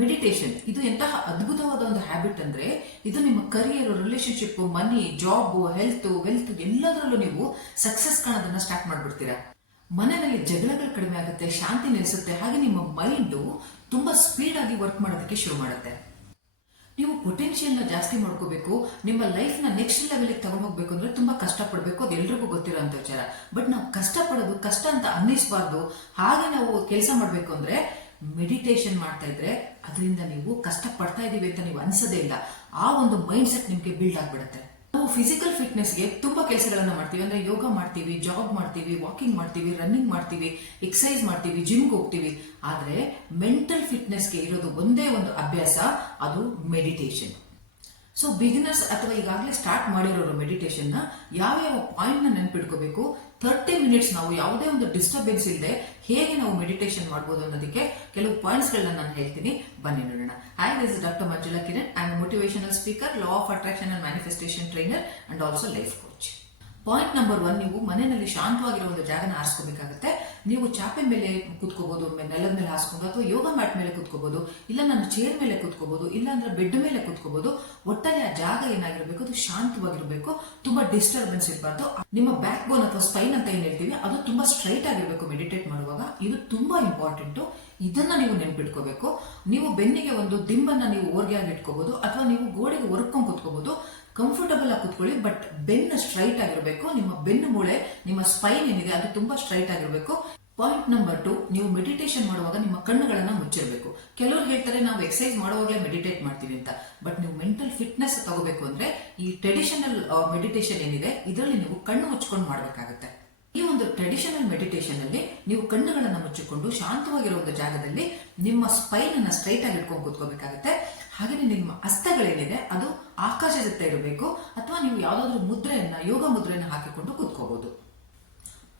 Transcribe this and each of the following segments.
Meditation ಇದು ಎಂತಹ ಅದ್ಭುತವಾದ ಒಂದು ಹ್ಯಾಬಿಟ್ ಅಂದ್ರೆ ಇದು ನಿಮ್ಮ career relationship money job health wealth ಎಲ್ಲದರಲ್ಲೂ ನೀವು ಸಕ್ಸಸ್ ಕಾಣೋದನ್ನ ಸ್ಟಾರ್ಟ್ ಮಾಡ್ಬಿಡ್ತೀರಾ. ಮನೆಯಲ್ಲಿ ಜಗಳಗಳು ಕಡಿಮೆ ಆಗುತ್ತೆ, ಶಾಂತಿ ನೆಲೆಸುತ್ತೆ, ಹಾಗೆ ನಿಮ್ಮ ಮೈಂಡು ತುಂಬಾ ಸ್ಪೀಡ್ ಆಗಿ ವರ್ಕ್ ಮಾಡೋದಕ್ಕೆ ಶುರು ಮಾಡುತ್ತೆ. ನೀವು ಪೊಟೆನ್ಷಿಯಲ್ನ ಜಾಸ್ತಿ ಮಾಡ್ಕೋಬೇಕು, ನಿಮ್ಮ ಲೈಫ್ನ ನೆಕ್ಸ್ಟ್ ಲೆವೆಲ್ ತಗೊಂಡೋಗ್ಬೇಕು ಅಂದ್ರೆ ತುಂಬಾ ಕಷ್ಟ ಪಡ್ಬೇಕು ಅದು ಎಲ್ರಿಗೂ ಅಂತ ವಿಚಾರ. ಬಟ್ ನಾವು ಕಷ್ಟ ಪಡೋದು ಕಷ್ಟ ಅಂತ ಅನ್ನಿಸ್ಬಾರ್ದು, ಹಾಗೆ ನಾವು ಕೆಲಸ ಮಾಡಬೇಕು ಅಂದ್ರೆ ಮೆಡಿಟೇಷನ್ ಮಾಡ್ತಾ ಇದ್ರೆ ಅದರಿಂದ ನೀವು ಕಷ್ಟ ಪಡ್ತಾ ಇದೀವಿ ಅಂತ ನೀವು ಅನ್ಸೋದೇ ಇಲ್ಲ. ಆ ಒಂದು ಮೈಂಡ್ ಸೆಟ್ ನಿಮ್ಗೆ ಬಿಲ್ಡ್ ಆಗ್ಬಿಡುತ್ತೆ. ನಾವು ಫಿಸಿಕಲ್ ಫಿಟ್ನೆಸ್ಗೆ ತುಂಬಾ ಕೆಲಸಗಳನ್ನ ಮಾಡ್ತೀವಿ. ಅಂದ್ರೆ ಯೋಗ ಮಾಡ್ತೀವಿ ಜಾಗ್ ಮಾಡ್ತೀವಿ ವಾಕಿಂಗ್ ಮಾಡ್ತೀವಿ ರನ್ನಿಂಗ್ ಮಾಡ್ತೀವಿ ಎಕ್ಸಸೈಸ್ ಮಾಡ್ತೀವಿ ಜಿಮ್ಗೆ ಹೋಗ್ತೀವಿ. ಆದ್ರೆ ಮೆಂಟಲ್ ಫಿಟ್ನೆಸ್ಗೆ ಇರೋದು ಒಂದೇ ಒಂದು ಅಭ್ಯಾಸ, ಅದು ಮೆಡಿಟೇಷನ್ ಸೊ ಬಿಗಿನರ್ಸ್ ಅಥವಾ ಈಗಾಗಲೇ ಸ್ಟಾರ್ಟ್ ಮಾಡಿರೋರು ಮೆಡಿಟೇಷನ್ನ ಯಾವ ಯಾವ ಪಾಯಿಂಟ್ನ ನೆನ್ಪಿಟ್ಕೋಬೇಕು? ತರ್ಟಿ ಮಿನಿಟ್ಸ್ ನಾವು ಯಾವುದೇ ಒಂದು ಡಿಸ್ಟರ್ಬೆನ್ಸ್ ಇಲ್ಲದೆ ಹೇಗೆ ನಾವು ಮೆಡಿಟೇಷನ್ ಮಾಡ್ಬೋದು ಅನ್ನೋದಕ್ಕೆ ಕೆಲವು ಪಾಯಿಂಟ್ಸ್ ಗಳನ್ನ ನಾನು ಹೇಳ್ತೀನಿ. ಬನ್ನಿ ನೋಡೋಣ. Hi this doctor Manjula Kiran I motivational speaker law of attraction and manifestation trainer and also life point number one ನೀವು ಮನೆಯಲ್ಲಿ ಶಾಂತವಾಗಿರೋ ಒಂದು ಜಾಗನ ಆರಿಸ್ಕೋಬೇಕಾಗುತ್ತೆ. ನೀವು ಚಾಪೆ ಮೇಲೆ ಕೂತ್ಕೋಬಹುದು ನೆಲದ ಮೇಲೆ ಹಾಸ್ಕೊಂಡು ಅಥವಾ ಯೋಗ ಮ್ಯಾಟ್ ಮೇಲೆ ಕೂತ್ಕೋಬಹುದು ಇಲ್ಲ ನಾನು ಚೇರ್ ಮೇಲೆ ಕೂತ್ಕೋಬಹುದು ಇಲ್ಲ ಅಂದ್ರೆ ಬೆಡ್ ಮೇಲೆ ಕೂತ್ಕೋಬಹುದು ಒಟ್ಟಾರೆ ಆ ಜಾಗ ಏನಾಗಿರಬೇಕು, ಅದು ಶಾಂತವಾಗಿರಬೇಕು, ತುಂಬಾ ಡಿಸ್ಟರ್ಬೆನ್ಸ್ ಇರಬಾರ್ದು. ನಿಮ್ಮ ಬ್ಯಾಕ್ ಬೋನ್ ಅಥವಾ ಸ್ಪೈನ್ ಅಂತ ಏನ್ ಹೇಳ್ತೀವಿ, ಅದು ತುಂಬಾ ಸ್ಟ್ರೈಟ್ ಆಗಿರಬೇಕು ಮೆಡಿಟೇಟ್ ಮಾಡುವಾಗ. ಇದು ತುಂಬಾ ಇಂಪಾರ್ಟೆಂಟ್ ಇದನ್ನ ನೀವು ನೆನ್ಪಿಟ್ಕೋಬೇಕು. ನೀವು ಬೆನ್ನಿಗೆ ಒಂದು ದಿಂಬನ್ನ ನೀವು ಓರ್ಗೆ ಆಗಿ ಇಟ್ಕೋಬಹುದು ಅಥವಾ ನೀವು ಗೋಡೆಗೆ ಒರ್ಕೊಂಡು ಕೂತ್ಕೋಬಹುದು ಕಂಫರ್ಟಬಲ್ ಆಗಿ ಕೂತ್ಕೊಳ್ಳಿ ಬಟ್ ಬೆನ್ನು ಸ್ಟ್ರೈಟ್ ಆಗಿರಬೇಕು. ನಿಮ್ಮ ಬೆನ್ನು ಮೂಳೆ, ನಿಮ್ಮ ಸ್ಪೈನ್ ಏನಿದೆ, ಅದು ತುಂಬಾ ಸ್ಟ್ರೈಟ್ ಆಗಿರಬೇಕು. ಪಾಯಿಂಟ್ ನಂಬರ್ ಟು ನೀವು ಮೆಡಿಟೇಷನ್ ಮಾಡುವಾಗ ನಿಮ್ಮ ಕಣ್ಣುಗಳನ್ನು ಮುಚ್ಚಿರಬೇಕು. ಕೆಲವರು ಹೇಳ್ತಾರೆ, ನಾವು ಎಕ್ಸಸೈಸ್ ಮಾಡುವಾಗಲೇ ಮೆಡಿಟೇಟ್ ಮಾಡ್ತೀವಿ ಅಂತ. ಬಟ್ ನೀವು ಮೆಂಟಲ್ ಫಿಟ್ನೆಸ್ ತಗೋಬೇಕು ಅಂದ್ರೆ, ಈ ಟ್ರೆಡಿಷನಲ್ ಮೆಡಿಟೇಷನ್ ಏನಿದೆ, ಇದರಲ್ಲಿ ನೀವು ಕಣ್ಣು ಮುಚ್ಕೊಂಡು ಮಾಡಬೇಕಾಗುತ್ತೆ. ಈ ಒಂದು ಟ್ರೆಡಿಷನಲ್ ಮೆಡಿಟೇಷನ್ ಅಲ್ಲಿ ನೀವು ಕಣ್ಣುಗಳನ್ನು ಮುಚ್ಚಿಕೊಂಡು ಶಾಂತವಾಗಿರೋ ಒಂದು ಜಾಗದಲ್ಲಿ ನಿಮ್ಮ ಸ್ಪೈನ್ ಅನ್ನ ಸ್ಟ್ರೈಟ್ ಆಗಿ ಇಟ್ಕೊಂಡು ಕೂತ್ಕೋಬೇಕಾಗುತ್ತೆ. ಹಾಗೆ ನಿಮ್ಮ ಹಸ್ತಗಳೇನಿದೆ ಅದು ಆಕಾಶದತ್ತ ಇರಬೇಕು ಅಥವಾ ನೀವು ಯಾವುದಾದ್ರೂ ಮುದ್ರೆಯನ್ನ, ಯೋಗ ಮುದ್ರೆಯನ್ನು ಹಾಕಿಕೊಂಡು ಕೂತ್ಕೋಬಹುದು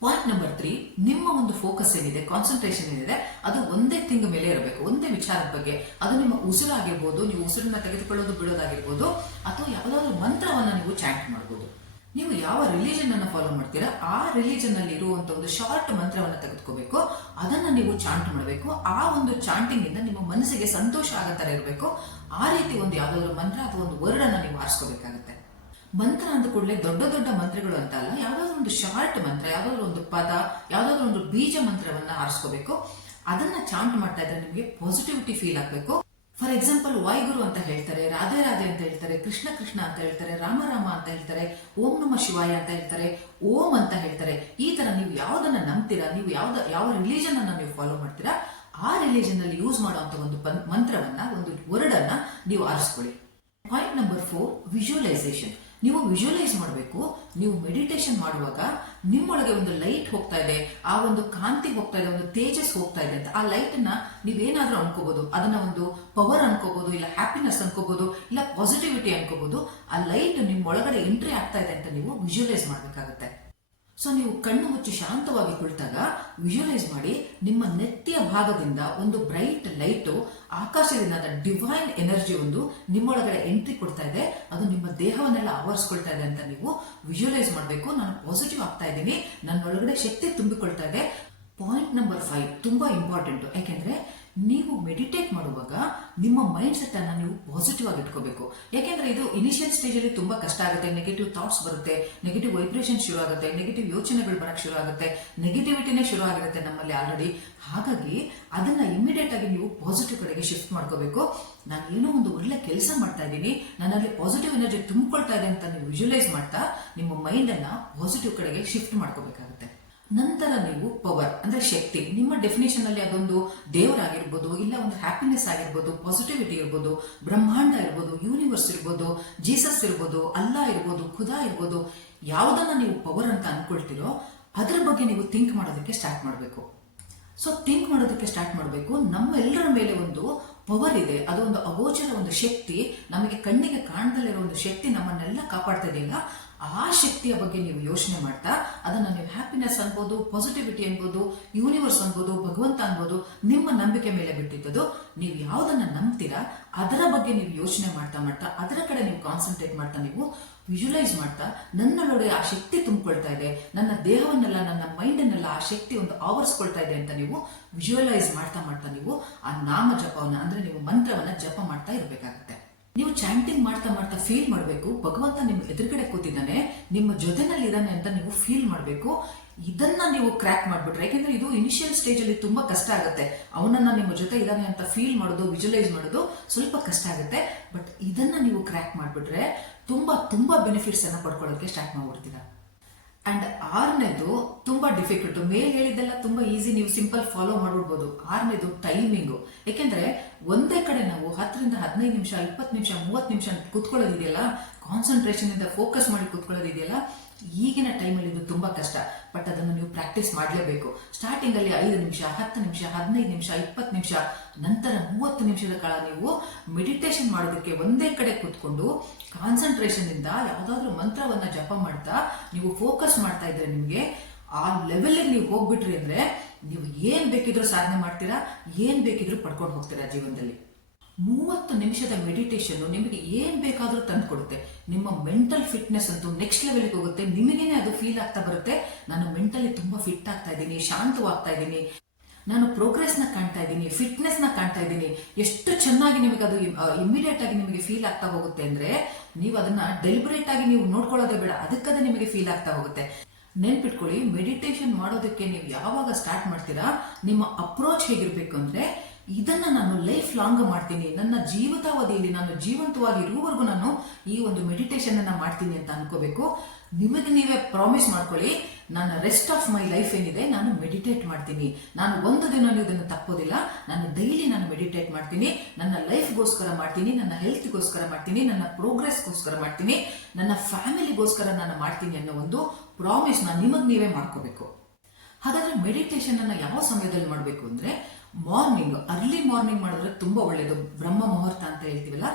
ಪಾಯಿಂಟ್ ನಂಬರ್ ತ್ರೀ ನಿಮ್ಮ ಒಂದು ಫೋಕಸ್ ಏನಿದೆ ಕಾನ್ಸಂಟ್ರೇಷನ್ ಏನಿದೆ, ಅದು ಒಂದೇ ತಿಂಗ್ ಮೇಲೆ ಇರಬೇಕು. ಒಂದೇ ವಿಚಾರದ ಬಗ್ಗೆ. ಅದು ನಿಮ್ಮ ಉಸಿರಾಗಿರ್ಬೋದು, ನೀವು ಉಸಿರನ್ನ ತೆಗೆದುಕೊಳ್ಳೋದು, ಬಿಡೋದಾಗಿರ್ಬೋದು, ಅಥವಾ ಯಾವುದಾದ್ರೂ ಮಂತ್ರವನ್ನ ನೀವು ಚಾಂಟ್ ಮಾಡಬಹುದು ನೀವು ಯಾವ ರಿಲಿಜನ್ ಅನ್ನು ಫಾಲೋ ಮಾಡ್ತೀರಾ, ಆ ರಿಲಿಜನ್ ಅಲ್ಲಿ ಇರುವಂತ ಒಂದು ಶಾರ್ಟ್ ಮಂತ್ರವನ್ನ ತೆಗೆದುಕೋಬೇಕು. ಅದನ್ನ ನೀವು ಚಾಂಟ್ ಮಾಡಬೇಕು. ಆ ಒಂದು ಚಾಂಟಿಂಗ್ ಇಂದ ನಿಮ್ಮ ಮನಸ್ಸಿಗೆ ಸಂತೋಷ ಆಗೋ ಇರಬೇಕು. ಆ ರೀತಿ ಒಂದು ಯಾವುದಾದ್ರು ಮಂತ್ರ ಅಥವಾ ಒಂದು ವರ್ಡನ್ನ ನೀವು ಆರಿಸ್ಕೋಬೇಕಾಗುತ್ತೆ. ಮಂತ್ರ ಅಂದ ಕೂಡಲೇ ದೊಡ್ಡ ದೊಡ್ಡ ಮಂತ್ರಗಳು ಅಂತ ಅಲ್ಲ, ಯಾವ್ದಾದ್ರು ಒಂದು ಶಾರ್ಟ್ ಮಂತ್ರ, ಯಾವ್ದಾದ್ರು ಒಂದು ಪದ, ಯಾವ್ದಾದ್ರು ಒಂದು ಬೀಜ ಮಂತ್ರವನ್ನ ಆರಿಸ್ಕೋಬೇಕು. ಅದನ್ನ ಚಾಂಟ್ ಮಾಡ್ತಾ ಇದ್ರೆ ನಿಮಗೆ ಪಾಸಿಟಿವಿಟಿ ಫೀಲ್ ಆಗ್ಬೇಕು. ಫಾರ್ ಎಕ್ಸಾಂಪಲ್ ವಾಯುಗುರು ಅಂತ ಹೇಳ್ತಾರೆ, ರಾಧೆ ರಾಧೆ ಅಂತ ಹೇಳ್ತಾರೆ, ಕೃಷ್ಣ ಕೃಷ್ಣ ಅಂತ ಹೇಳ್ತಾರೆ, ರಾಮ ರಾಮ ಅಂತ ಹೇಳ್ತಾರೆ, ಓಂ ನಮ ಶಿವಾಯ ಅಂತ ಹೇಳ್ತಾರೆ, ಓಂ ಅಂತ ಹೇಳ್ತಾರೆ. ಈ ತರ ನೀವು ಯಾವ್ದನ್ನ ನಂಬ್ತೀರಾ, ನೀವು ಯಾವ್ದ, ಯಾವ ರಿಲಿಜನ್ ಅನ್ನ ನೀವು ಫಾಲೋ ಮಾಡ್ತೀರಾ? ಆ ರಿಲಿಜನ್ ಅಲ್ಲಿ ಯೂಸ್ ಮಾಡುವಂತ ಒಂದು ಮಂತ್ರವನ್ನ, ಒಂದು ವರ್ಡನ್ನ ನೀವು ಆರಿಸ್ಕೊಳ್ಳಿ. ಪಾಯಿಂಟ್ ನಂಬರ್ ಫೋರ್ ವಿಜುವಲೈಸೇಷನ್ ನೀವು ವಿಜುವಲೈಸ್ ಮಾಡಬೇಕು, ನೀವು ಮೆಡಿಟೇಷನ್ ಮಾಡುವಾಗ ನಿಮ್ಮೊಳಗೆ ಒಂದು ಲೈಟ್ ಹೋಗ್ತಾ ಇದೆ, ಆ ಒಂದು ಕಾಂತಿ ಹೋಗ್ತಾ ಇದೆ, ಒಂದು ತೇಜಸ್ ಹೋಗ್ತಾ ಇದೆ ಅಂತ ಆ ಲೈಟ್ ಅನ್ನ ನೀವೇನಾದ್ರೂ ಅನ್ಕೋಬಹುದು ಅದನ್ನ ಒಂದು ಪವರ್ ಅನ್ಕೋಬಹುದು ಇಲ್ಲ ಹ್ಯಾಪಿನೆಸ್ ಅನ್ಕೋಬಹುದು ಇಲ್ಲ ಪಾಸಿಟಿವಿಟಿ ಅನ್ಕೋಬಹುದು ಆ ಲೈಟ್ ನಿಮ್ಮೊಳಗಡೆ ಎಂಟ್ರಿ ಆಗ್ತಾ ಇದೆ ಅಂತ ನೀವು ವಿಜುವಲೈಸ್ ಮಾಡಬೇಕಾಗುತ್ತೆ. ಸೊ ನೀವು ಕಣ್ಣು ಮುಚ್ಚಿ ಶಾಂತವಾಗಿ ಕುಳಿತಾಗ ವಿಜುವಲೈಸ್ ಮಾಡಿ ನಿಮ್ಮ ನೆತ್ತಿಯ ಭಾಗದಿಂದ ಒಂದು ಬ್ರೈಟ್ ಲೈಟು ಆಕಾಶದಿಂದ ಡಿವೈನ್ ಎನರ್ಜಿ ಒಂದು ನಿಮ್ಮೊಳಗಡೆ ಎಂಟ್ರಿ ಕೊಡ್ತಾ ಇದೆ. ಅದು ನಿಮ್ಮ ದೇಹವನ್ನೆಲ್ಲ ಆವರಿಸ್ಕೊಳ್ತಾ ಇದೆ ಅಂತ ನೀವು ವಿಜುವಲೈಸ್ ಮಾಡಬೇಕು. ನಾನು ಪಾಸಿಟಿವ್ ಆಗ್ತಾ ಇದ್ದೀನಿ. ನನ್ನ ಒಳಗಡೆ ಶಕ್ತಿ ತುಂಬಿಕೊಳ್ತಾ ಇದೆ. ಪಾಯಿಂಟ್ ನಂಬರ್ ಫೈವ್ ತುಂಬಾ ಇಂಪಾರ್ಟೆಂಟ್ ಯಾಕೆಂದ್ರೆ ನೀವು ಮೆಡಿಟೇಟ್ ಮಾಡುವಾಗ ನಿಮ್ಮ ಮೈಂಡ್ ಸೆಟ್ ಅನ್ನ ನೀವು ಪಾಸಿಟಿವ್ ಆಗಿ ಇಟ್ಕೋಬೇಕು. ಯಾಕೆಂದ್ರೆ ಇದು ಇನಿಷಿಯಲ್ ಸ್ಟೇಜ್ ಅಲ್ಲಿ ತುಂಬಾ ಕಷ್ಟ ಆಗುತ್ತೆ ನೆಗೆಟಿವ್ ಥಾಟ್ಸ್ ಬರುತ್ತೆ ನೆಗೆಟಿವ್ ವೈಬ್ರೇಷನ್ ಶುರು ಆಗುತ್ತೆ ನೆಗೆಟಿವ್ ಯೋಚನೆಗಳು ಬರಕ್ ಶುರು ಆಗುತ್ತೆ ನೆಗೆಟಿವಿಟಿನೇ ಶುರು ಆಗಿರುತ್ತೆ ನಮ್ಮಲ್ಲಿ ಆಲ್ರೆಡಿ ಹಾಗಾಗಿ ಅದನ್ನ ಇಮಿಡಿಯೇಟ್ ಆಗಿ ನೀವು ಪಾಸಿಟಿವ್ ಕಡೆಗೆ ಶಿಫ್ಟ್ ಮಾಡ್ಕೋಬೇಕು. ನಾನು ಏನೋ ಒಂದು ಒಳ್ಳೆ ಕೆಲಸ ಮಾಡ್ತಾ ಇದ್ದೀನಿ, ನನ್ನಲ್ಲಿ ಪಾಸಿಟಿವ್ ಎನರ್ಜಿ ತುಂಬಿಕೊಳ್ತಾ ಇದೆ ಅಂತ ನೀವು ವಿಜುವಲೈಸ್ ಮಾಡ್ತಾ ನಿಮ್ಮ ಮೈಂಡ್ ಅನ್ನ ಪಾಸಿಟಿವ್ ಕಡೆಗೆ ಶಿಫ್ಟ್ ಮಾಡ್ಕೋಬೇಕಾಗುತ್ತೆ. ನಂತರ ನೀವು ಪವರ್ ಅಂದ್ರೆ ಶಕ್ತಿ. ನಿಮ್ಮ ಡೆಫಿನೇಷನ್ ಅಲ್ಲಿ ಅದೊಂದು ದೇವರಾಗಿರ್ಬೋದು, ಇಲ್ಲ ಒಂದು ಹ್ಯಾಪಿನೆಸ್ ಆಗಿರ್ಬೋದು ಪಾಸಿಟಿವಿಟಿ ಇರ್ಬೋದು, ಬ್ರಹ್ಮಾಂಡ ಇರ್ಬೋದು ಯೂನಿವರ್ಸ್ ಇರ್ಬೋದು ಜೀಸಸ್ ಇರ್ಬೋದು, ಅಲ್ಲಾ ಇರ್ಬೋದು, ಖುದಾ ಇರ್ಬೋದು, ಯಾವುದನ್ನ ನೀವು ಪವರ್ ಅಂತ ಅನ್ಕೊಳ್ತೀರೋ ಅದ್ರ ಬಗ್ಗೆ ನೀವು ಥಿಂಕ್ ಮಾಡೋದಕ್ಕೆ ಸ್ಟಾರ್ಟ್ ಮಾಡಬೇಕು. ಸೊ ಥಿಂಕ್ ಮಾಡೋದಕ್ಕೆ ಸ್ಟಾರ್ಟ್ ಮಾಡಬೇಕು. ನಮ್ಮೆಲ್ಲರ ಮೇಲೆ ಒಂದು ಪವರ್ ಇದೆ ಅದು ಒಂದು ಅಗೋಚರ ಒಂದು ಶಕ್ತಿ, ನಮಗೆ ಕಣ್ಣಿಗೆ ಕಾಣದಲ್ಲಿರೋ ಒಂದು ಶಕ್ತಿ ನಮ್ಮನ್ನೆಲ್ಲ ಕಾಪಾಡ್ತಾ ಇದೆಯಲ್ಲ, ಆ ಶಕ್ತಿಯ ಬಗ್ಗೆ ನೀವು ಯೋಚನೆ ಮಾಡ್ತಾ, ಅದನ್ನು ನೀವು ಹ್ಯಾಪಿನೆಸ್ ಅನ್ಬೋದು ಪಾಸಿಟಿವಿಟಿ ಅನ್ಬೋದು ಯೂನಿವರ್ಸ್ ಅನ್ಬೋದು, ಭಗವಂತ ಅನ್ಬೋದು, ನಿಮ್ಮ ನಂಬಿಕೆ ಮೇಲೆ ಬಿಟ್ಟಿದ್ದದು. ನೀವು ಯಾವ್ದನ್ನ ನಂಬ್ತೀರಾ, ಅದರ ಬಗ್ಗೆ ನೀವು ಯೋಚನೆ ಮಾಡ್ತಾ ಮಾಡ್ತಾ, ಅದರ ಕಡೆ ನೀವು ಕಾನ್ಸಂಟ್ರೇಟ್ ಮಾಡ್ತಾ ನೀವು ವಿಜುಲೈಸ್ ಮಾಡ್ತಾ ನನ್ನೊಳಗೆ ಆ ಶಕ್ತಿ ತುಂಬಿಕೊಳ್ತಾ ಇದೆ. ನನ್ನ ದೇಹವನ್ನೆಲ್ಲ, ನನ್ನ ಮೈಂಡನ್ನೆಲ್ಲ ಆ ಶಕ್ತಿ ಒಂದು ಆವರಿಸ್ಕೊಳ್ತಾ ಇದೆ ಅಂತ ನೀವು ವಿಜುವಲೈಸ್ ಮಾಡ್ತಾ ಮಾಡ್ತಾ ನೀವು ಆ ನಾಮ ಜಪವನ್ನು, ಅಂದ್ರೆ ನೀವು ಮಂತ್ರವನ್ನ ಜಪ ಮಾಡ್ತಾ ಇರಬೇಕಾಗುತ್ತೆ. ಮಂತ್ರ ಚಾಂಟಿಂಗ್ ಮಾಡ್ತಾ ಮಾಡ್ತಾ ಫೀಲ್ ಮಾಡಬೇಕು. ಭಗವಂತ ನಿಮ್ಮ ಎದುರುಗಡೆ ಕೂತಿದ್ದಾನೆ. ನಿಮ್ಮ ಜೊತೆನಲ್ಲಿ ಇದ್ದಾನೆ ಅಂತ ನೀವು ಫೀಲ್ ಮಾಡಬೇಕು. ಇದನ್ನ ನೀವು ಕ್ರ್ಯಾಕ್ ಮಾಡ್ಬಿಟ್ರೆ, ಯಾಕೆಂದ್ರೆ ಇದು ಇನಿಷಿಯಲ್ ಸ್ಟೇಜ್ ಅಲ್ಲಿ ತುಂಬಾ ಕಷ್ಟ ಆಗುತ್ತೆ. ಅವನನ್ನ ನಿಮ್ಮ ಜೊತೆ ಇದ್ದಾನೆ ಅಂತ ಫೀಲ್ ಮಾಡೋದು ವಿಜುಲೈಸ್ ಮಾಡೋದು ಸ್ವಲ್ಪ ಕಷ್ಟ ಆಗುತ್ತೆ. ಬಟ್ ಇದನ್ನ ನೀವು ಕ್ರ್ಯಾಕ್ ಮಾಡ್ಬಿಟ್ರೆ ತುಂಬಾ ತುಂಬಾ ಬೆನಿಫಿಟ್ಸ್ ಅನ್ನ ಪಡ್ಕೊಳ್ಳೋಕೆ ಸ್ಟಾರ್ಟ್ ಮಾಡ್ಬಿಡ್ತೀರಾ. ಅಂಡ್ ಆರನೇದು ತುಂಬಾ ಡಿಫಿಕಲ್ಟ್ ಮೇಲೆ ಹೇಳಿದ್ದೆಲ್ಲ ತುಂಬಾ ಈಸಿ ನೀವು ಸಿಂಪಲ್ ಫಾಲೋ ಮಾಡ್ಬಿಡ್ಬೋದು. ಆರನೇದು ಟೈಮಿಂಗು ಯಾಕೆಂದ್ರೆ ಒಂದೇ ಕಡೆ ನಾವು ಹತ್ತರಿಂದ ಹದಿನೈದು ನಿಮಿಷ, ಇಪ್ಪತ್ತು ನಿಮಿಷ, ಮೂವತ್ತು ನಿಮಿಷ ಕೂತ್ಕೊಳ್ಳೋದಿದೆಯಲ್ಲ ಕಾನ್ಸಂಟ್ರೇಷನ್ ಇಂದ ಫೋಕಸ್ ಮಾಡಿ ಕೂತ್ಕೊಳ್ಳೋದಿದೆಯಲ್ಲ ಈಗಿನ ಟೈಮಲ್ಲಿ ಇದು ತುಂಬಾ ಕಷ್ಟ. ಬಟ್ ಅದನ್ನು ನೀವು ಪ್ರಾಕ್ಟೀಸ್ ಮಾಡಲೇಬೇಕು. ಸ್ಟಾರ್ಟಿಂಗ್ ಅಲ್ಲಿ ಐದು ನಿಮಿಷ, ಹತ್ತು ನಿಮಿಷ, ಹದಿನೈದು ನಿಮಿಷ, ಇಪ್ಪತ್ತು ನಿಮಿಷ, ನಂತರ ಮೂವತ್ತು ನಿಮಿಷದ ಕಾಲ ನೀವು ಮೆಡಿಟೇಷನ್ ಮಾಡೋದಕ್ಕೆ ಒಂದೇ ಕಡೆ ಕೂತ್ಕೊಂಡು ಕಾನ್ಸಂಟ್ರೇಷನ್ ಇಂದ ಯಾವ್ದಾದ್ರು ಮಂತ್ರವನ್ನ ಜಪ ಮಾಡ್ತಾ, ನೀವು ಫೋಕಸ್ ಮಾಡ್ತಾ ಇದ್ರೆ ನಿಮಗೆ ಆ ಲೆವೆಲ್ ನೀವು ಹೋಗ್ಬಿಟ್ರಿ ಅಂದ್ರೆ ನೀವು ಏನ್ ಬೇಕಿದ್ರೂ ಸಾಧನೆ ಮಾಡ್ತೀರಾ, ಏನ್ ಬೇಕಿದ್ರೂ ಪಡ್ಕೊಂಡು ಹೋಗ್ತೀರಾ ಜೀವನದಲ್ಲಿ. ಮೂವತ್ತು ನಿಮಿಷದ ಮೆಡಿಟೇಷನ್ ನಿಮಗೆ ಏನ್ ಬೇಕಾದ್ರೂ ತಂದು ಕೊಡುತ್ತೆ ನಿಮ್ಮ ಮೆಂಟಲ್ ಫಿಟ್ನೆಸ್ ಅಂತೂ ನೆಕ್ಸ್ಟ್ ಲೆವೆಲ್ಗೆ ಹೋಗುತ್ತೆ. ನಿಮಗೇನೆ ಅದು ಫೀಲ್ ಆಗ್ತಾ ಬರುತ್ತೆ. ನಾನು ಮೆಂಟಲಿ ತುಂಬಾ ಫಿಟ್ ಆಗ್ತಾ ಇದ್ದೀನಿ, ಶಾಂತವಾಗ್ತಾ ಇದ್ದೀನಿ. ನಾನು ಪ್ರೋಗ್ರೆಸ್ನ ಕಾಣ್ತಾ ಇದ್ದೀನಿ ಫಿಟ್ನೆಸ್ನ ಕಾಣ್ತಾ ಇದ್ದೀನಿ. ಎಷ್ಟು ಚೆನ್ನಾಗಿ ನಿಮಗೆ ಅದು ಇಮಿಡಿಯೇಟ್ ಆಗಿ ನಿಮಗೆ ಫೀಲ್ ಆಗ್ತಾ ಹೋಗುತ್ತೆ ಅಂದ್ರೆ, ನೀವು ಅದನ್ನ ಡೆಲಿಬರೇಟ್ ಆಗಿ ನೀವು ನೋಡ್ಕೊಳ್ಳೋದೇ ಬೇಡ. ಅದಕ್ಕದೇ ನಿಮಗೆ ಫೀಲ್ ಆಗ್ತಾ ಹೋಗುತ್ತೆ. ನೆನ್ಪಿಟ್ಕೊಳ್ಳಿ ಮೆಡಿಟೇಷನ್ ಮಾಡೋದಕ್ಕೆ ನೀವು ಯಾವಾಗ ಸ್ಟಾರ್ಟ್ ಮಾಡ್ತೀರಾ, ನಿಮ್ಮ ಅಪ್ರೋಚ್ ಹೇಗಿರ್ಬೇಕು ಅಂದ್ರೆ, ಇದನ್ನ ನಾನು ಲೈಫ್ ಲಾಂಗ್ ಮಾಡ್ತೀನಿ, ನನ್ನ ಜೀವಿತಾವಧಿಯಲ್ಲಿ ನಾನು ಜೀವಂತವಾಗಿ ಇರುವವರೆಗೂ ನಾನು ಈ ಒಂದು ಮೆಡಿಟೇಷನ್ ಅನ್ನ ಮಾಡ್ತೀನಿ ಅಂತ ಅನ್ಕೋಬೇಕು. ನಿಮಗೆ ನೀವೇ ಪ್ರಾಮಿಸ್ ಮಾಡ್ಕೊಳ್ಳಿ ನನ್ನ ರೆಸ್ಟ್ ಆಫ್ ಮೈ ಲೈಫ್ ಏನಿದೆ, ನಾನು ಮೆಡಿಟೇಟ್ ಮಾಡ್ತೀನಿ. ನಾನು ಒಂದು ದಿನ ಇದನ್ನು ತಪ್ಪೋದಿಲ್ಲ. ನಾನು ಡೈಲಿ ನಾನು ಮೆಡಿಟೇಟ್ ಮಾಡ್ತೀನಿ. ನನ್ನ ಲೈಫ್ಗೋಸ್ಕರ ಮಾಡ್ತೀನಿ. ನನ್ನ ಹೆಲ್ತ್ಗೋಸ್ಕರ ಮಾಡ್ತೀನಿ. ನನ್ನ ಪ್ರೋಗ್ರೆಸ್ಗೋಸ್ಕರ ಮಾಡ್ತೀನಿ. ನನ್ನ ಫ್ಯಾಮಿಲಿಗೋಸ್ಕರ ನಾನು ಮಾಡ್ತೀನಿ ಅನ್ನೋ ಒಂದು ಪ್ರಾಮಿಸ್ ನಾನು ನಿಮಗೆ ನೀವೇ ಮಾಡ್ಕೋಬೇಕು. ಹಾಗಾದ್ರೆ ಮೆಡಿಟೇಷನ್ ಅನ್ನ ಯಾವ ಸಮಯದಲ್ಲಿ ಮಾಡಬೇಕು ಅಂದ್ರೆ ಮಾರ್ನಿಂಗ್ ಅರ್ಲಿ ಮಾರ್ನಿಂಗ್ ಮಾಡಿದ್ರೆ ತುಂಬಾ ಒಳ್ಳೇದು. ಬ್ರಹ್ಮ ಮುಹೂರ್ತ ಅಂತ ಹೇಳ್ತೀವಲ್ಲ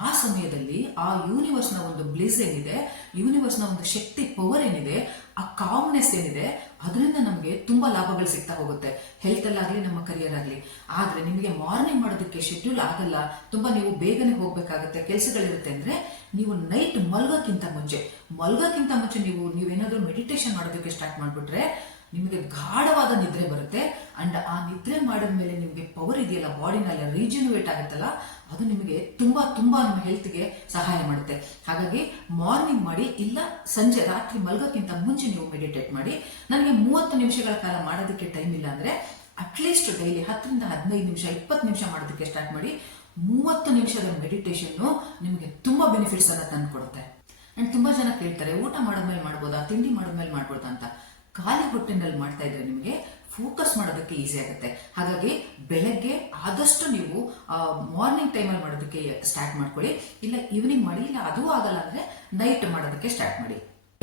ಆ ಸಮಯದಲ್ಲಿ ಆ ಯೂನಿವರ್ಸ್ನ ಒಂದು ಬ್ಲಿಸ್ ಏನಿದೆ ಯೂನಿವರ್ಸ್ನ ಒಂದು ಶಕ್ತಿ ಪವರ್ ಏನಿದೆ, ಆ ಕಾಮ್ನೆಸ್ ಏನಿದೆ, ಅದರಿಂದ ನಮಗೆ ತುಂಬಾ ಲಾಭಗಳು ಸಿಗ್ತಾ ಹೋಗುತ್ತೆ. ಹೆಲ್ತ್ ಅಲ್ಲಾಗ್ಲಿ, ನಮ್ಮ ಕರಿಯರ್ ಆಗಲಿ. ಆದ್ರೆ ನಿಮಗೆ ಮಾರ್ನಿಂಗ್ ಮಾಡೋದಕ್ಕೆ ಶೆಡ್ಯೂಲ್ ಆಗಲ್ಲ. ತುಂಬಾ ನೀವು ಬೇಗನೆ ಹೋಗ್ಬೇಕಾಗತ್ತೆ. ಕೆಲಸಗಳಿರುತ್ತೆ ಅಂದ್ರೆ ನೀವು ನೈಟ್ ಮಲ್ಗೋಕ್ಕಿಂತ ಮುಂಚೆ ಮಲ್ಗೋಕ್ಕಿಂತ ಮುಂಚೆ ನೀವು, ನೀವೇನಾದ್ರೂ ಮೆಡಿಟೇಷನ್ ಮಾಡೋದಕ್ಕೆ ಸ್ಟಾರ್ಟ್ ಮಾಡ್ಬಿಟ್ರೆ ನಿಮಗೆ ಗಾಢವಾದ ನಿದ್ರೆ ಬರುತ್ತೆ. ಅಂಡ್ ಆ ನಿದ್ರೆ ಮಾಡಿದ ಮೇಲೆ ನಿಮಗೆ ಪವರ್ ಇದೆಯಲ್ಲ ಬಾಡಿನಲ್ಲ ರೀಜನ್ವೇಟ್ ಆಗುತ್ತಲ್ಲ, ಅದು ನಿಮಗೆ ತುಂಬಾ ತುಂಬಾ ನಿಮ್ಮ ಹೆಲ್ತ್ಗೆ ಸಹಾಯ ಮಾಡುತ್ತೆ. ಹಾಗಾಗಿ ಮಾರ್ನಿಂಗ್ ಮಾಡಿ, ಇಲ್ಲ ಸಂಜೆ, ರಾತ್ರಿ ಮಲ್ಗೋಕ್ಕಿಂತ ಮುಂಚೆ ನೀವು ಮೆಡಿಟೇಟ್ ಮಾಡಿ. ನನಗೆ ಮೂವತ್ತು ನಿಮಿಷಗಳ ಕಾಲ ಮಾಡೋದಕ್ಕೆ ಟೈಮ್ ಇಲ್ಲ ಅಂದ್ರೆ ಅಟ್ಲೀಸ್ಟ್ ಡೈಲಿ ಹತ್ತರಿಂದ ಹದಿನೈದು ನಿಮಿಷ, ಇಪ್ಪತ್ತು ನಿಮಿಷ ಮಾಡೋದಕ್ಕೆ ಸ್ಟಾರ್ಟ್ ಮಾಡಿ, ಮೂವತ್ತು ನಿಮಿಷದ ಮೆಡಿಟೇಷನ್ ನಿಮಗೆ ತುಂಬಾ ಬೆನಿಫಿಟ್ಸ್ ಅನ್ನ ತಂದುಕೊಡುತ್ತೆ. ಅಂಡ್ ತುಂಬಾ ಜನ ಕೇಳ್ತಾರೆ, ಊಟ ಮಾಡಿದ್ಮೇಲೆ ಮಾಡ್ಬೋದಾ, ತಿಂಡಿ ಮಾಡಿದ್ಮೇಲೆ ಮಾಡ್ಬೋದಾ ಅಂತ. ಖಾಲಿ ಹೊಟ್ಟೆನಲ್ಲಿ ಮಾಡ್ತಾ ಇದ್ರೆ ನಿಮಗೆ ಫೋಕಸ್ ಮಾಡೋದಕ್ಕೆ ಈಸಿ ಆಗುತ್ತೆ. ಹಾಗಾಗಿ ಬೆಳಗ್ಗೆ ಆದಷ್ಟು ನೀವು ಮಾರ್ನಿಂಗ್ ಟೈಮಲ್ಲಿ ಮಾಡೋದಕ್ಕೆ ಸ್ಟಾರ್ಟ್ ಮಾಡ್ಕೊಳ್ಳಿ. ಇಲ್ಲ ಈವ್ನಿಂಗ್ ಮಾಡಿ ಇಲ್ಲ ಅದು ಆಗಲ್ಲ ಅಂದ್ರೆ ನೈಟ್ ಮಾಡೋದಕ್ಕೆ ಸ್ಟಾರ್ಟ್ ಮಾಡಿ.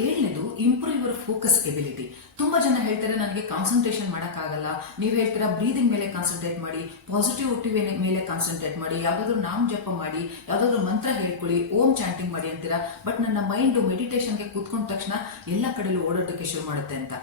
ಏಳನೇದು ಇಂಪ್ರೂವ್ ಯುವರ್ ಫೋಕಸ್ ಎಬಿಲಿಟಿ ತುಂಬಾ ಜನ ಹೇಳ್ತಾರೆ, ನನಗೆ ಕಾನ್ಸಂಟ್ರೇಷನ್ ಆಗಲ್ಲ ನೀವು ಹೇಳ್ತೀರಾ ಬ್ರೀದಿಂಗ್ ಮೇಲೆ ಕಾನ್ಸಂಟ್ರೇಟ್ ಮಾಡಿ ಪಾಸಿಟಿವಿಟಿ ಮೇಲೆ ಕಾನ್ಸಂಟ್ರೇಟ್ ಮಾಡಿ, ಯಾವ್ದಾದ್ರು ನಾಮ್ ಜಪ ಮಾಡಿ, ಯಾವ್ದಾದ್ರು ಮಂತ್ರ ಹೇಳ್ಕೊಳ್ಳಿ, ಓಂ ಚಾಂಟಿಂಗ್ ಮಾಡಿ ಅಂತೀರಾ? ಬಟ್ ನನ್ನ ಮೈಂಡ್ ಮೆಡಿಟೇಷನ್ಗೆ ಕೂತ್ಕೊಂಡ ತಕ್ಷಣ ಎಲ್ಲ ಕಡೆಯಲ್ಲೂ ಓಡೋದಕ್ಕೆ ಶುರು ಮಾಡುತ್ತೆ ಅಂತ.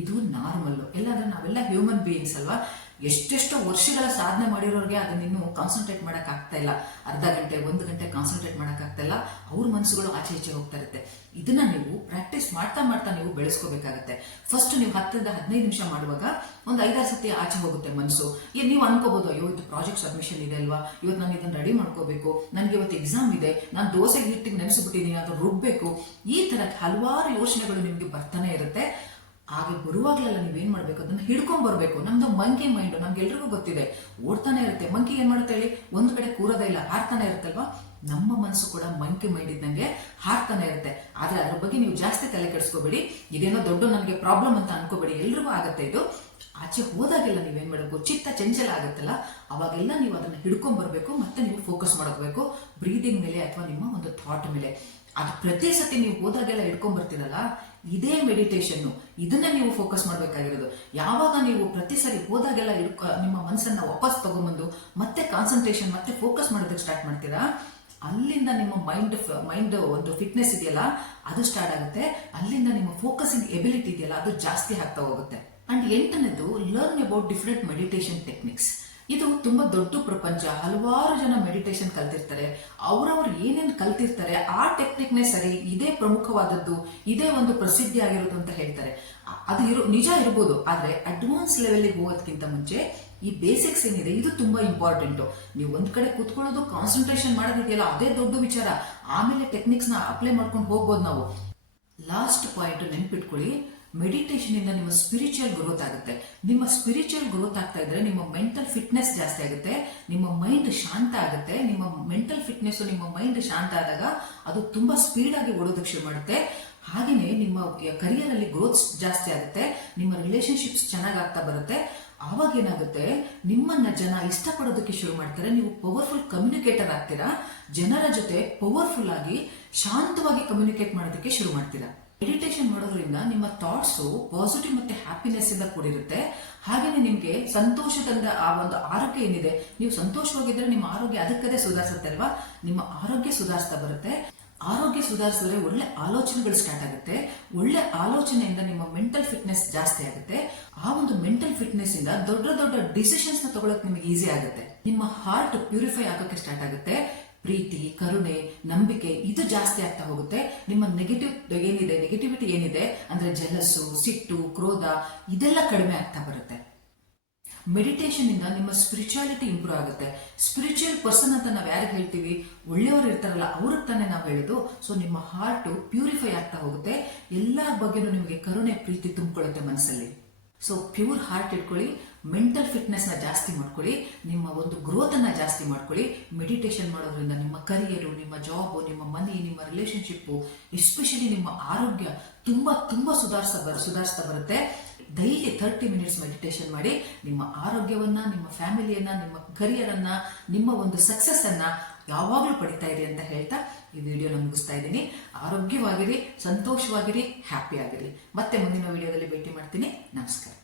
ಇದು ನಾರ್ಮಲ್ ಎಲ್ಲಾದ್ರೆ ನಾವೆಲ್ಲ ಹ್ಯೂಮನ್ ಬೀಯಿಂಗ್ಸ್ ಅಲ್ವಾ? ಎಷ್ಟೆಷ್ಟು ವರ್ಷಗಳ ಸಾಧನೆ ಮಾಡಿರೋರಿಗೆ ಅದನ್ನ ಇನ್ನು ಕಾನ್ಸಂಟ್ರೇಟ್ ಮಾಡಕ್ ಆಗ್ತಾ ಇಲ್ಲ. ಅರ್ಧ ಗಂಟೆ, ಒಂದು ಗಂಟೆ ಕಾನ್ಸಂಟ್ರೇಟ್ ಮಾಡಕ್ ಆಗ್ತಾ ಇಲ್ಲ. ಅವ್ರ ಮನಸ್ಸುಗಳು ಆಚೆ ಈಚೆ ಹೋಗ್ತಾ ಇರುತ್ತೆ. ಇದನ್ನ ನೀವು ಪ್ರಾಕ್ಟೀಸ್ ಮಾಡ್ತಾ ಮಾಡ್ತಾ ನೀವು ಬೆಳೆಸ್ಕೋಬೇಕಾಗತ್ತೆ. ಫಸ್ಟ್ ನೀವು ಹತ್ತರಿಂದ ಹದಿನೈದು ನಿಮಿಷ ಮಾಡುವಾಗ ಒಂದು ಐದಾರು ಸತಿ ಆಚೆ ಹೋಗುತ್ತೆ ಮನಸ್ಸು. ನೀವು ಅನ್ಕೋಬಹುದು ಅಯ್ಯೋ ಇದು ಪ್ರಾಜೆಕ್ಟ್ ಸಬ್ಮಿಷನ್ ಇದೆ ಅಲ್ವಾ? ಇವತ್ತು ನಾನು ಇದನ್ನ ರೆಡಿ ಮಾಡ್ಕೋಬೇಕು. ನನಗೆ ಇವತ್ತು ಎಕ್ಸಾಮ್ ಇದೆ. ನಾನು ದೋಸೆ ಹಿಟ್ಟಿಗೆ ನೆನೆಸ್ಬಿಟ್ಟಿದ್ದೀನಿ ಅದು ರುಬ್ಬೇಕು. ಈ ತರ ಹಲವಾರು ಯೋಚನೆಗಳು ನಿಮಗೆ ಬರ್ತಾನೆ ಇರುತ್ತೆ. ಹಾಗೆ ಬರುವಾಗಲೆಲ್ಲ ನೀವೇನ್ ಮಾಡ್ಬೇಕು? ಅದನ್ನ ಹಿಡ್ಕೊಂಡ್ ಬರ್ಬೇಕು. ನಮ್ದು ಮಂಕಿ ಮೈಂಡ್ ನಮ್ಗೆಲ್ರಿಗೂ ಗೊತ್ತಿದೆ. ಓಡ್ತಾನೆ ಇರುತ್ತೆ. ಮಂಕಿ ಏನ್ ಮಾಡುತ್ತೆ ಹೇಳಿ? ಒಂದ್ ಕಡೆ ಕೂರೋದೇ ಇಲ್ಲ. ಹಾರ್ತಾನೆ ಇರುತ್ತಲ್ವಾ? ನಮ್ಮ ಮನಸ್ಸು ಕೂಡ ಮಂಕಿ ಮೈಂಡ್ ಇದ್ದಂಗೆ ಹಾರ್ತಾನೆ ಇರುತ್ತೆ. ಆದ್ರೆ ಅದ್ರ ಬಗ್ಗೆ ನೀವು ಜಾಸ್ತಿ ತಲೆ ಕೆಡಿಸ್ಕೋಬೇಡಿ. ಇದೇನೋ ದೊಡ್ಡ ನನಗೆ ಪ್ರಾಬ್ಲಮ್ ಅಂತ ಅನ್ಕೋಬೇಡಿ. ಎಲ್ರಿಗೂ ಆಗತ್ತೆ ಇದು. ಆಚೆ ಹೋದಾಗೆಲ್ಲ ನೀವೇನ್ ಮಾಡಬೇಕು? ಚಿತ್ತ ಚಂಚಲ ಆಗುತ್ತಲ್ಲ? ಅವಾಗೆಲ್ಲ ನೀವು ಅದನ್ನ ಹಿಡ್ಕೊಂಡ್ ಬರಬೇಕು. ಮತ್ತೆ ನೀವು ಫೋಕಸ್ ಮಾಡಬೇಕು ಬ್ರೀದಿಂಗ್ ಮೇಲೆ ಅಥವಾ ನಿಮ್ಮ ಒಂದು ಥಾಟ್ ಮೇಲೆ. ಅದು ಪ್ರತಿ ಸತಿ ನೀವು ಹೋದಾಗೆಲ್ಲ ಹಿಡ್ಕೊಂಡ್ ಬರ್ತೀರಲ್ಲ ಇದೇ ಮೆಡಿಟೇಷನ್ನು ಇದನ್ನ ನೀವು ಫೋಕಸ್ ಮಾಡ್ಬೇಕಾಗಿರೋದು. ಯಾವಾಗ ನೀವು ಪ್ರತಿ ಸರಿ ಹೋದಾಗೆಲ್ಲ ಹಿಡ್ಕೊ, ನಿಮ್ಮ ಮನಸ್ಸನ್ನ ವಾಪಸ್ ತಗೊಂಬಂದು ಮತ್ತೆ ಕಾನ್ಸಂಟ್ರೇಷನ್ ಮತ್ತೆ ಫೋಕಸ್ ಮಾಡೋದಕ್ಕೆ ಸ್ಟಾರ್ಟ್ ಮಾಡ್ತೀರಾ? ಅಲ್ಲಿಂದ ನಿಮ್ಮ ಮೈಂಡ್ ಮೈಂಡ್ ಒಂದು ಫಿಟ್ನೆಸ್ ಇದೆಯಲ್ಲ, ಅದು ಸ್ಟಾರ್ಟ್ ಆಗುತ್ತೆ. ಅಲ್ಲಿಂದ ನಿಮ್ಮ ಫೋಕಸಿಂಗ್ ಎಬಿಲಿಟಿ ಇದೆಯಲ್ಲ, ಅದು ಜಾಸ್ತಿ ಆಗ್ತಾ ಹೋಗುತ್ತೆ. And ಎಂಟನೇದು learn about different meditation techniques ಇದು ತುಂಬಾ ದೊಡ್ಡ ಪ್ರಪಂಚ. ಹಲವಾರು ಜನ ಮೆಡಿಟೇಷನ್ ಕಲ್ತಿರ್ತಾರೆ. ಅವ್ರವ್ರು ಏನೇನು ಕಲ್ತಿರ್ತಾರೆ, ಆ ಟೆಕ್ನಿಕ್ನೇ ಸರಿ, ಇದೇ ಪ್ರಮುಖವಾದದ್ದು, ಇದೇ ಒಂದು ಪ್ರಸಿದ್ಧಿ ಆಗಿರೋದು ಅಂತ ಹೇಳ್ತಾರೆ. ಅದು ಇರೋ, ನಿಜ ಇರ್ಬೋದು. ಆದರೆ ಅಡ್ವಾನ್ಸ್ ಲೆವೆಲ್ಗೆ ಹೋಗೋದಕ್ಕಿಂತ ಮುಂಚೆ ಈ ಬೇಸಿಕ್ಸ್ ಏನಿದೆ, ಇದು ತುಂಬಾ ಇಂಪಾರ್ಟೆಂಟ್ ನೀವು ಒಂದ್ ಕಡೆ ಕೂತ್ಕೊಳ್ಳೋದು ಕಾನ್ಸಂಟ್ರೇಷನ್ ಮಾಡೋದಿದೆಯಲ್ಲ, ಅದೇ ದೊಡ್ಡ ವಿಚಾರ. ಆಮೇಲೆ ಟೆಕ್ನಿಕ್ಸ್ನ ಅಪ್ಲೈ ಮಾಡ್ಕೊಂಡು ಹೋಗ್ಬೋದು ನಾವು. ಪಾಯಿಂಟ್ ನೆನ್ಪಿಟ್ಕೊಳ್ಳಿ. ಮೆಡಿಟೇಷನ್ ಇಂದ ನಿಮ್ಮ ಸ್ಪಿರಿಚುವಲ್ ಗ್ರೋತ್ ಆಗುತ್ತೆ. ನಿಮ್ಮ ಸ್ಪಿರಿಚುವಲ್ ಗ್ರೋತ್ ಆಗ್ತಾ ಇದ್ರೆ ನಿಮ್ಮ ಮೆಂಟಲ್ ಫಿಟ್ನೆಸ್ ಜಾಸ್ತಿ ಆಗುತ್ತೆ. ನಿಮ್ಮ ಮೈಂಡ್ ಶಾಂತ ಆಗುತ್ತೆ. ನಿಮ್ಮ ಮೆಂಟಲ್ ಫಿಟ್ನೆಸ್ ನಿಮ್ಮ ಮೈಂಡ್ ಶಾಂತ ಆದಾಗ ಅದು ತುಂಬಾ ಸ್ಪೀಡ್ ಆಗಿ ಓಡೋದಕ್ಕೆ ಶುರು ಮಾಡುತ್ತೆ. ಹಾಗೆಯೇ ನಿಮ್ಮ ಕರಿಯರ್ ಅಲ್ಲಿ ಗ್ರೋತ್ ಜಾಸ್ತಿ ಆಗುತ್ತೆ. ನಿಮ್ಮ ರಿಲೇಶನ್ಶಿಪ್ಸ್ ಚೆನ್ನಾಗಿ ಆಗ್ತಾ ಬರುತ್ತೆ. ಆವಾಗ ಏನಾಗುತ್ತೆ? ನಿಮ್ಮನ್ನ ಜನ ಇಷ್ಟಪಡೋದಕ್ಕೆ ಶುರು ಮಾಡ್ತಾರೆ. ನೀವು ಪವರ್ಫುಲ್ ಕಮ್ಯುನಿಕೇಟರ್ ಆಗ್ತೀರಾ. ಜನರ ಜೊತೆ ಪವರ್ಫುಲ್ ಆಗಿ ಶಾಂತವಾಗಿ ಕಮ್ಯುನಿಕೇಟ್ ಮಾಡೋದಕ್ಕೆ ಶುರು ಮಾಡ್ತೀರಾ. ಮೆಡಿಟೇಷನ್ ಮಾಡೋದ್ರಿಂದ ನಿಮ್ಮ ಥಾಟ್ಸ್ ಪಾಸಿಟಿವ್ ಮತ್ತೆ ಹ್ಯಾಪಿನೆಸ್ ಇಂದ ಕೂಡಿರುತ್ತೆ. ಹಾಗೇನೆ ನಿಮ್ಗೆ ಸಂತೋಷದಿಂದ ಆ ಒಂದು ಆರೋಗ್ಯ ಏನಿದೆ, ನೀವು ಸಂತೋಷವಾಗಿದ್ರೆ ನಿಮ್ಮ ಆರೋಗ್ಯ ಅದಕ್ಕದೇ ಸುಧಾರಿಸುತ್ತೆ ಅಲ್ವಾ? ನಿಮ್ಮ ಆರೋಗ್ಯ ಸುಧಾರಿಸ್ತಾ ಬರುತ್ತೆ. ಆರೋಗ್ಯ ಸುಧಾರಿಸಿದ್ರೆ ಒಳ್ಳೆ ಆಲೋಚನೆಗಳು ಸ್ಟಾರ್ಟ್ ಆಗುತ್ತೆ. ಒಳ್ಳೆ ಆಲೋಚನೆಯಿಂದ ನಿಮ್ಮ ಮೆಂಟಲ್ ಫಿಟ್ನೆಸ್ ಜಾಸ್ತಿ ಆಗುತ್ತೆ. ಆ ಒಂದು ಮೆಂಟಲ್ ಫಿಟ್ನೆಸ್ ಇಂದ ದೊಡ್ಡ ದೊಡ್ಡ ಡಿಸಿಷನ್ಸ್ನ ತಗೊಳಕ್ ನಿಮಗೆ ಈಸಿ ಆಗುತ್ತೆ. ನಿಮ್ಮ ಹಾರ್ಟ್ ಪ್ಯೂರಿಫೈ ಆಗೋಕೆ ಸ್ಟಾರ್ಟ್ ಆಗುತ್ತೆ. ಪ್ರೀತಿ, ಕರುಣೆ, ನಂಬಿಕೆ, ಇದು ಜಾಸ್ತಿ ಆಗ್ತಾ ಹೋಗುತ್ತೆ. ನಿಮ್ಮ ನೆಗೆಟಿವ್ ಏನಿದೆ ನೆಗೆಟಿವಿಟಿ ಏನಿದೆ, ಅಂದ್ರೆ ಜಲಸ್ಸು ಸಿಟ್ಟು, ಕ್ರೋಧ, ಇದೆಲ್ಲ ಕಡಿಮೆ ಆಗ್ತಾ ಬರುತ್ತೆ. ಮೆಡಿಟೇಷನ್ ಇಂದ ನಿಮ್ಮ ಸ್ಪಿರಿಚುಯಾಲಿಟಿ ಇಂಪ್ರೂವ್ ಆಗುತ್ತೆ. ಸ್ಪಿರಿಚುವಲ್ ಪರ್ಸನ್ ಅಂತ ನಾವು ಯಾರಿಗೆ ಹೇಳ್ತೀವಿ? ಒಳ್ಳೆಯವರು ಇರ್ತಾರಲ್ಲ, ಅವ್ರಿಗೆ ತಾನೇ ನಾವು ಹೇಳೋದು. ಸೊ ನಿಮ್ಮ ಹಾರ್ಟ್ ಪ್ಯೂರಿಫೈ ಆಗ್ತಾ ಹೋಗುತ್ತೆ. ಎಲ್ಲರ ಬಗ್ಗೆನೂ ನಿಮಗೆ ಕರುಣೆ, ಪ್ರೀತಿ ತುಂಬಿಕೊಳ್ಳುತ್ತೆ ಮನಸ್ಸಲ್ಲಿ. ಸೊ ಪ್ಯೂರ್ ಹಾರ್ಟ್ ಇಟ್ಕೊಳ್ಳಿ ಮೆಂಟಲ್ ಫಿಟ್ನೆಸ್ನ ಜಾಸ್ತಿ ಮಾಡ್ಕೊಳ್ಳಿ, ನಿಮ್ಮ ಒಂದು ಗ್ರೋತನ್ನು ಜಾಸ್ತಿ ಮಾಡ್ಕೊಳ್ಳಿ. ಮೆಡಿಟೇಷನ್ ಮಾಡೋದ್ರಿಂದ ನಿಮ್ಮ ಕರಿಯರು ನಿಮ್ಮ ಜಾಬು ನಿಮ್ಮ ಮನಿ ನಿಮ್ಮ ರಿಲೇಶನ್ಶಿಪ್ ಎಸ್ಪೆಷಲಿ ನಿಮ್ಮ ಆರೋಗ್ಯ ತುಂಬಾ ತುಂಬಾ ಸುಧಾರಿಸ್ತಾ ಸುಧಾರಿಸ್ತಾ ಬರುತ್ತೆ. ಡೈಲಿ ತರ್ಟಿ ಮಿನಿಟ್ಸ್ ಮೆಡಿಟೇಷನ್ ಮಾಡಿ, ನಿಮ್ಮ ಆರೋಗ್ಯವನ್ನ, ನಿಮ್ಮ ಫ್ಯಾಮಿಲಿಯನ್ನ ನಿಮ್ಮ ಕರಿಯರ್ ಅನ್ನ, ನಿಮ್ಮ ಒಂದು ಸಕ್ಸಸ್ ಅನ್ನ ಯಾವಾಗಲೂ ಪಡಿತಾ ಇರಿ ಅಂತ ಹೇಳ್ತಾ ಈ ವಿಡಿಯೋನ ಮುಗಿಸ್ತಾ ಇದ್ದೀನಿ. ಆರೋಗ್ಯವಾಗಿರಿ, ಸಂತೋಷವಾಗಿರಿ ಹ್ಯಾಪಿ ಆಗಿರಿ. ಮತ್ತೆ ಮುಂದಿನ ವಿಡಿಯೋದಲ್ಲಿ ಭೇಟಿ ಮಾಡ್ತೀನಿ. ನಮಸ್ಕಾರ.